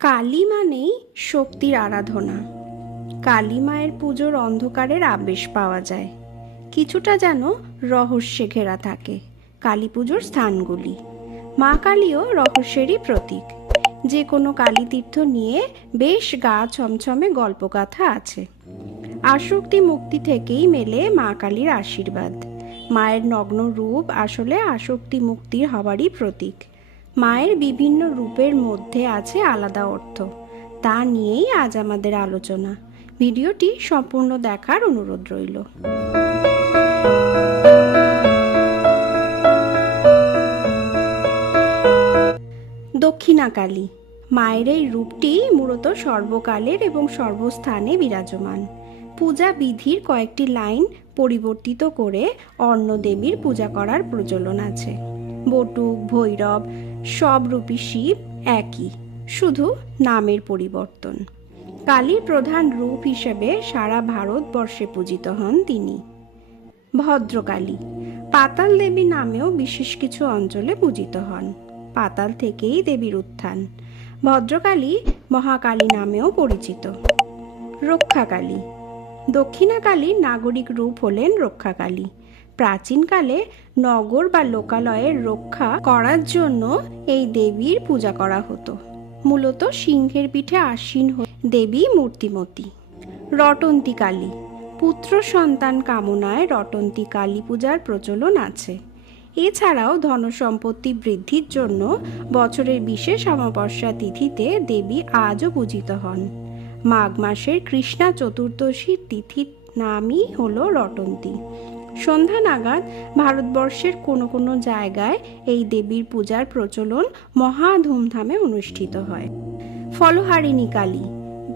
কালী মানেই শক্তির আরাধনা। কালী মায়ের পুজোর অন্ধকারের আবেশ পাওয়া যায়। কিছুটা যেন রহস্যে ঘেরা থাকে কালী পুজোর স্থানগুলি। মা কালীও রহস্যেরই প্রতীক। যে কোনো কালী তীর্থ নিয়ে বেশ গা ছমছমে গল্পগাথা আছে। আসক্তি মুক্তি থেকেই মেলে মা কালীর আশীর্বাদ। মায়ের নগ্ন রূপ আসলে আসক্তি মুক্তির হওয়ারই প্রতীক। মায়ের বিভিন্ন রূপের মধ্যে আছে আলাদা অর্থ। তা নিয়েই আজ আমাদের আলোচনা। ভিডিওটি সম্পূর্ণ দেখার অনুরোধ রইল। দক্ষিণাকালী। মায়ের এই রূপটি মূলত সর্বকালের এবং সর্বস্থানে বিরাজমান। পূজা বিধির কয়েকটি লাইন পরিবর্তিত করে অন্ন দেবীর পূজা করার প্রচলন আছে। বটুক, ভৈরব সব রূপী শিব একই, শুধু নামের পরিবর্তন। কালীর প্রধান রূপ হিসেবে সারা ভারতবর্ষে পূজিত হন তিনি। ভদ্রকালী, পাতাল দেবী নামেও বিশেষ কিছু অঞ্চলে পূজিত হন। পাতাল থেকেই দেবীর উত্থান। ভদ্রকালী মহাকালী নামেও পরিচিত। রক্ষাকালী, দক্ষিণাকালীর নাগরিক রূপ হলেন রক্ষাকালী। প্রাচীনকালে নগর বা লোকালয়ের রক্ষা করার জন্য এই দেবীর পূজা করা হতো। মূলত সিংহের পিঠে আসীন দেবী মূর্তিমতী। রটন্তী কালী পুত্র সন্তান কামনায় রটন্তী কালী পূজার প্রচলন আছে। এছাড়াও ধনসম্পত্তি বৃদ্ধির জন্য বছরের বিশেষ অমাবস্যা তিথিতে দেবী আজও পূজিত হন। মাঘ মাসের কৃষ্ণা চতুর্দশীর তিথির নামই হলো রটন্তী। সন্ধ্যা নাগাদ ভারতবর্ষের কোনো কোনো জায়গায় এই দেবীর পূজার প্রচলন মহা ধুমধামে অনুষ্ঠিত হয়। ফলহারিণী কালী,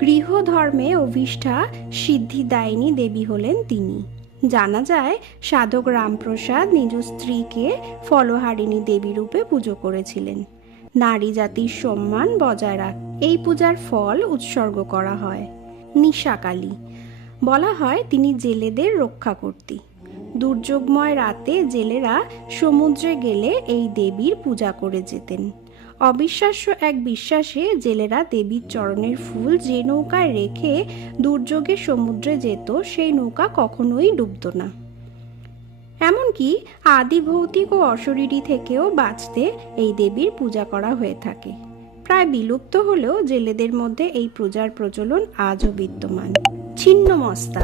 গৃহধর্মে অভিষ্ঠা সিদ্ধিদায়িনী দেবী হলেন তিনি। জানা যায়, সাধক রামপ্রসাদ নিজ স্ত্রীকে ফলহারিণী দেবী রূপে পুজো করেছিলেন। নারী জাতির সম্মান বজায় রাখ, এই পূজার ফল উৎসর্গ করা হয়। নিশাকালী বলা হয় তিনি জেলেদের রক্ষা করতি দুর্যোগময় রাতে জেলেরা সমুদ্রে গেলে এই দেবীর পূজা করে যেতেন। অবিশ্বাস্য এক বিশ্বাসে জেলেরা দেবীর চরণের ফুল যে নৌকায় রেখে দুর্যোগে সমুদ্রে যেত, সেই নৌকা কখনোই ডুবত না। এমনকি আদি ভৌতিক ও অশরীরী থেকেও বাঁচতে এই দেবীর পূজা করা হয়ে থাকে। প্রায় বিলুপ্ত হলেও জেলেদের মধ্যে এই পূজার প্রচলন আজও বিদ্যমান। ছিন্নমস্তা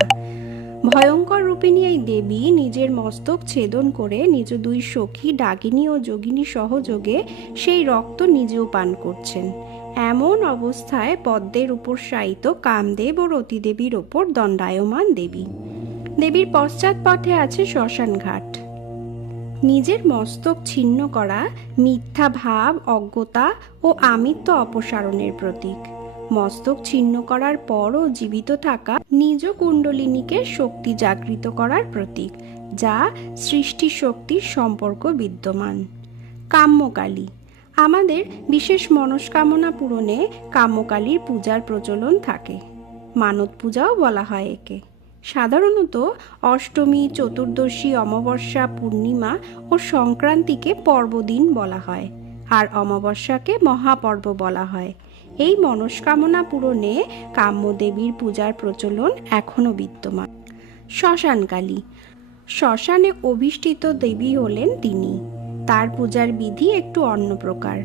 ভয়ঙ্কর রূপিণী এই দেবী নিজের মস্তক ছেদন করে নিজ দুই সখী ডাগিনী ও যোগিনী সহযোগে সেই রক্ত নিজেও পান করছেন। এমন অবস্থায় পদ্মের উপর শায়িত কামদেব ও রতিদেবীর ওপর দণ্ডায়মান দেবী। দেবীর পশ্চাৎপথে আছে শ্মশান ঘাট নিজের মস্তক ছিন্ন করা মিথ্যা ভাব, অজ্ঞতা ও আমিত্ব অপসারণের প্রতীক। মস্তক ছিন্ন করার পরও জীবিত থাকা নিজ কুণ্ডলিনীকে শক্তি জাগৃত করার প্রতীক, যা সৃষ্টি শক্তির সম্পর্ক বিদ্যমান। কাম্যকালী। আমাদের বিশেষ মনস্কামনা পূরণে কাম্যকালীর পূজার প্রচলন থাকে। মানত পূজাও বলা হয় একে। সাধারণত অষ্টমী, চতুর্দশী, অমাবস্যা, পূর্ণিমা ও সংক্রান্তিকে পর্বদিন বলা হয়, আর অমাবস্যাকে মহাপর্ব বলা হয়। এই মনস্কামনা পূরণে কাম্যদেবীর পূজার প্রচলন এখনও বিদ্যমান। শ্মশানকালী। শ্মশানে অভিষ্ঠিত দেবী হলেন তিনি। তার পূজার বিধি একটু অন্য প্রকার।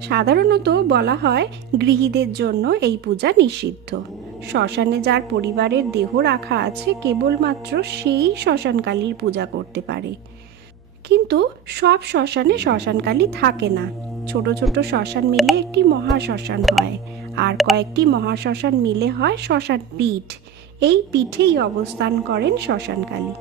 সাধারণত বলা হয় গৃহীদের জন্য এই পূজা নিষিদ্ধ। শ্মশানে যার পরিবারের দেহ রাখা আছে, কেবলমাত্র সেই শ্মশানকালীর পূজা করতে পারে। কিন্তু সব শ্মশানে শ্মশানকালী থাকে না। ছোট ছোট শ্মশান মিলে একটি মহা শ্মশান হয় আর কয়েকটি মহা শ্মশান মিলে হয় শ্মশান পীঠ। এই পিঠেই অবস্থান করেন শ্মশানকালী।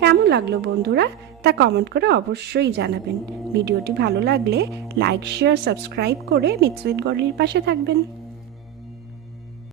কেমন লাগল বন্ধুরা? তা কমেন্ট করে অবশ্যই জানাবেন। ভিডিওটি ভালো লাগলে লাইক শেয়ার সাবস্ক্রাইব করে মিৎসুইট গডলির পাশে থাকবেন।